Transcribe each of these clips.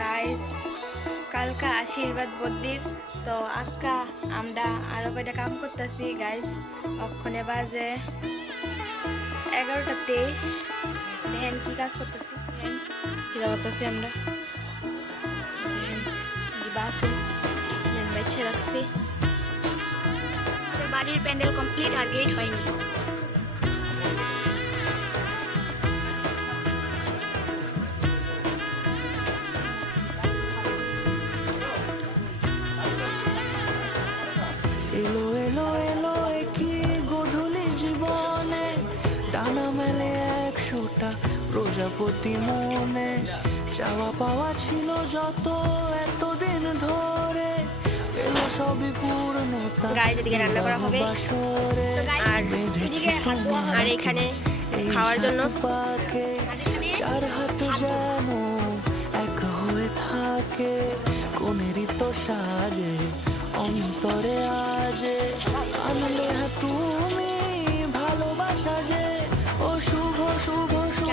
Guys কালকা আশীর্বাদ বদ্দির তো আজকা আমরা আরো কয়টা কাম করতেছি গাইস। অক্ষণে বাজে 11:23। দেখেন কি কাজ করতেছি, কি করতেছি আমরা। বাসন বেছে রাখছি। বাড়ির প্যান্ডেল কমপ্লিট আর গেট হয়নি। এলো এলো এলো কি গোধূলি জীবনে, ডানা মেলে 100টা প্রজাপতি মনে। চাওয়া পাওয়া ছিল যত এতদিন ধরে, এলো সবই পূর্ণতা। গাইস এদিকে রান্না করা হবে আর এখানে খাওয়ার জন্য চার হাত যেন এক হয়ে থাকে, কোনেরই তো সাজে অন্তরে আজে। আনলে তুমি ভালোবাসা যে, ও শুভ শুভ শুভ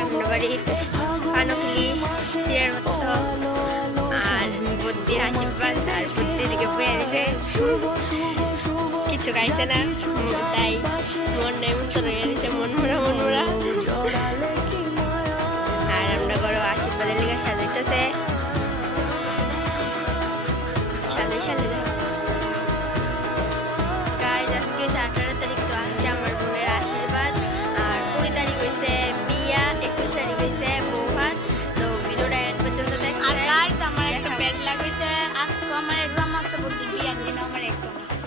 আর বুদ্ধির আশীর্বাদ আর বুদ্ধি দিকে বয়ে দিছে, কিছু গাইছে না তাই মন নেই মন রয়ে দিছে, মন মোরা। আর আমরা গরো আশীর্বাদের লিগে সাজাইতেছে সাজাই গাইজ। আজকে 18 তারিখ, তো আজকে আমার বোনের আশীর্বাদ। আর 20 তারিখ হয়েছে বিয়া, 21 তারিখ হয়েছে বৌভাত। তো ভিডিওটা এন্ড পর্যন্ত দেখতে। আর গাইস আমার একটা ব্যাড লাগছে, আজকে আমার এক্সাম আছে, বুদ্ধি বিয়ার দিন আমার এক্সাম আছে।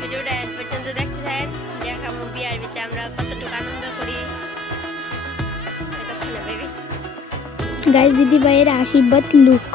ভিডিওটা এন্ড পর্যন্ত দেখতে থাকেন, দেখাবো বিয়ার ভিতরে আমরা কতটুকু আনন্দ করি। এতক্ষণে বেবি গাইস দিদি ভাইয়ের আশীর্বাদ লুক।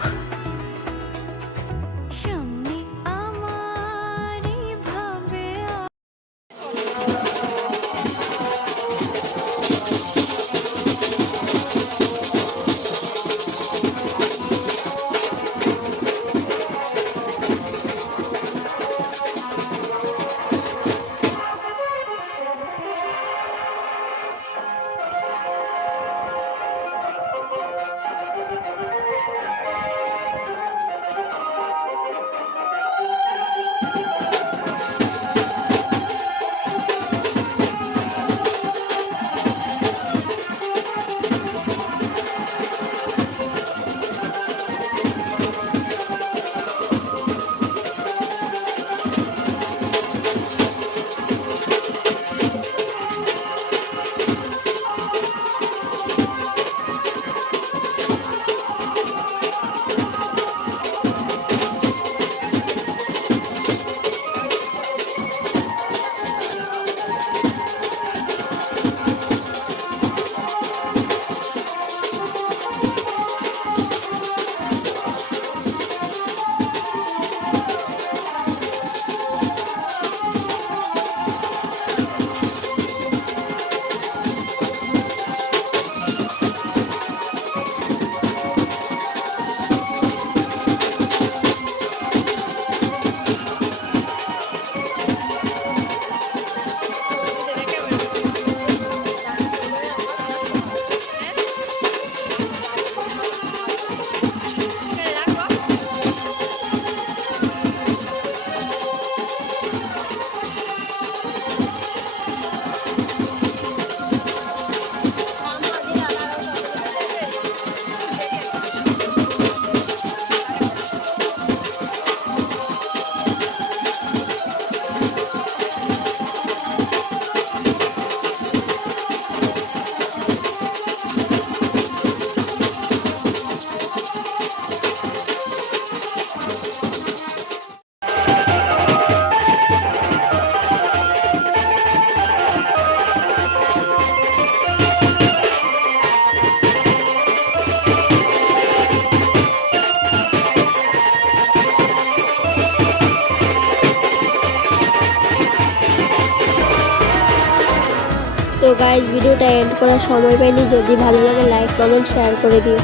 তো গাইজ ভিডিওটা এন্ড করার সময় পাইনি, যদি ভালো লাগে লাইক কমেন্ট শেয়ার করে দিও।